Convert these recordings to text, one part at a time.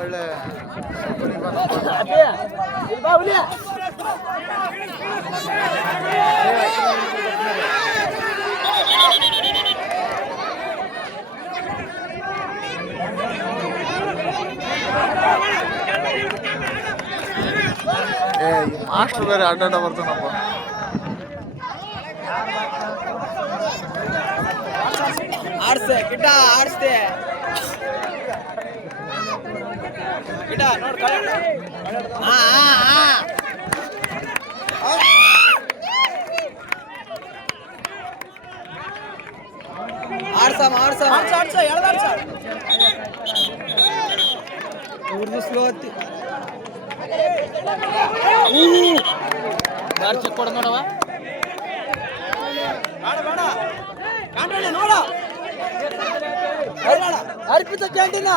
ಒಳ್ಳೆ ಮಾಸ್ಟರ್ ಬೇರೆ ಅಡ್ಡಾಡ ಬರ್ತಾನಪ್ಪ ಆಡ್ಸೆ ಗಿಟ್ಟ ಆಡ್ಸ್ದೆ ఆడసాం ఆడసాం ఆడసా ఆడసా ఎడదాడసా అర్పిత క్యాంటీనా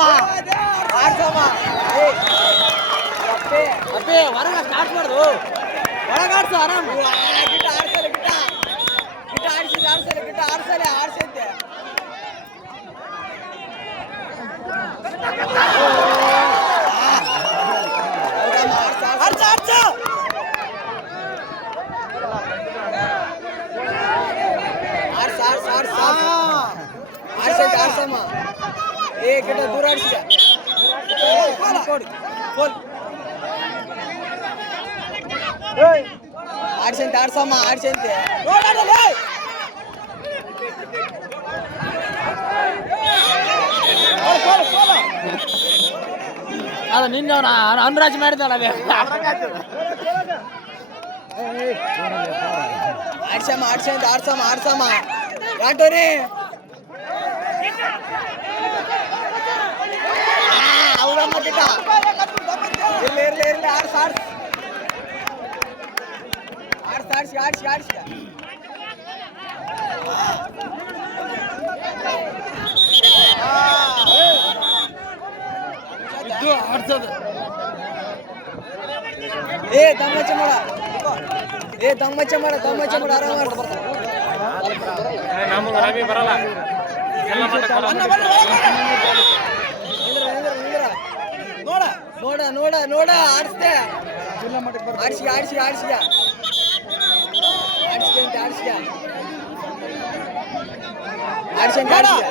ஆட்சோமா ஆட்சோமா ಅಪ್ಪೇ ಹೊರಗ ಸ್ಟಾರ್ಟ್ ಮಾಡು ಹೊರಗೆ ಆಡ್ಸು ಆರಾಮ್ ಗಿಟ್ಟ ಆಡ್ಸಲ್ಲ ಗಿಟ್ಟ ಗಿಟ್ಟ ಆಡ್ಸಿಲ್ಲ ಆಡ್ಸಲ್ಲ ಗಿಟ್ಟ ಆಡ್ಸಲ್ಲ ಆಡ್ಸೈತೆ ಆಡ್ಸ ಆಡ್ಸು ಆಡ್ಸ ಆಡ್ಸ ಆಡ್ಸ ಆಡ್ಸೈತೆ ಆಡ್ಸಮ್ಮ ಏ ಗಿಡ ದೂರ ಆಡಿಸಿದ ಆಡ್ಸಂತೆ ಆಡ್ಸಮ್ಮ ಆಡ್ಸಂತೆ ಅದ ನಿನ್ನೆ ಅನುರಾಜ್ ಮಾಡಿದಲ್ಲ ಆಡ್ಸಮ್ಮ ಆಡ್ಸಂತೆ ಆಡ್ಸಮ್ಮ ಆಡ್ಸಮ್ಮ ಯಾಟೋನೇ ಏ ದಮ್ಮಚ್ಚ ಮಾಡ ಏ ದಮ್ಮಚ್ಚ ಮಾಡ ದಮ್ಮಚ್ಚ ಮಾಡ ಆರಾಮ ನಮಗೆ ಬರಲ್ಲ ನೋಡ ನೋಡ ನೋಡ ನೋಡ ಆಡಿಸ್ದೆ ಆಡಿಸಿ ಆಡಿಸಿ ಆಡಿಸಿದ ಆಡಿಸ್ಕೊಂತ ಆಡಿಸಿದ ಆಡಿಸ್ಕೊಂತ ಆಡಿಸಿದ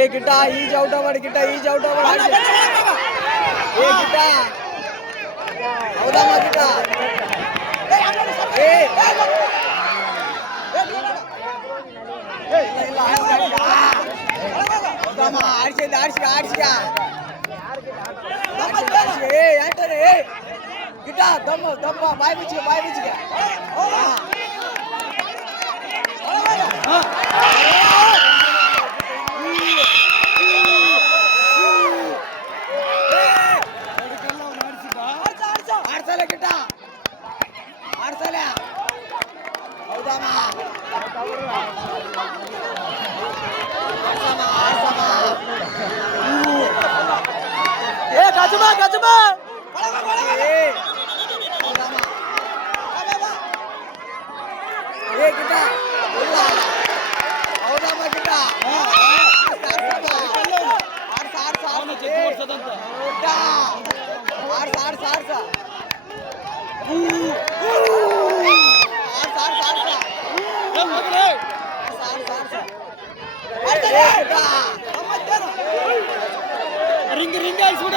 ಏ ಗಿಟ್ಟ ಈಜ್ ಔಟ ಮಾಡಿ ಗಿಟ್ಟ ಈಜ್ ಔಟ ಮಾಡಿ ಏ ಗಿಟ್ಟ ಹೌದಮ್ಮ ಗಿಟ್ಟ ಏ ಇಲ್ಲ ಇಲ್ಲ ಆಡಿಸಿ ಆಡಿಸಿ ಆಡಿಸಿದ ஆண்டனே ஆண்டனே கிட்டா தம்மு தம்மா பாய் வச்சுக்க பாய் வச்சுக்க Sama. Sama. kaçma kaçma. Yeah.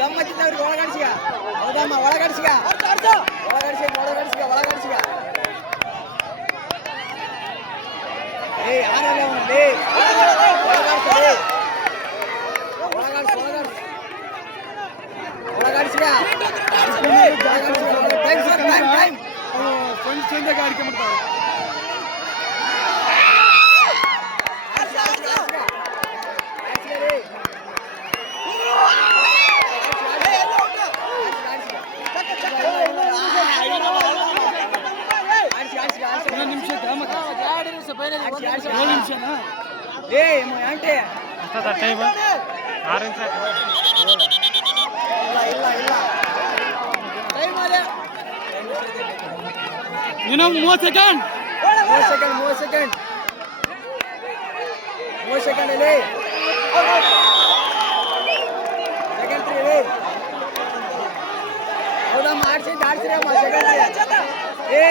தம்மச்சி தவிர ஒழகாடிச்சிக்கா அதாம்மா ஒழகாடிச்சிக்கா ஒழகாடிச்சிக்கா ஒழகாடிச்சிக்கா ஒழகாடிச்சிக்கா ಚಂದ ಗಾರಿಕೆ ಮಾಡ್ತಾರೆ ಏ ಆಂಟೆ ಆರೆಂಜ್ ಇನ್ನೊಂದು ಮೂವತ್ತು ಸೆಕೆಂಡ್ ಮೂವತ್ತು ಸೆಕೆಂಡ್ ಮೂವತ್ತು ಸೆಕೆಂಡ್ ಮೂವತ್ತು ಸೆಕೆಂಡ್ ಅಲ್ಲಿ ಸೆಕೆಂಡ್ ತ್ರೀ ಅಲ್ಲಿ ಹೌದಾ ಮಾಡಿಸಿ ಆಡ್ಸಿರಮ್ಮ ಸೆಕೆಂಡ್ ಏ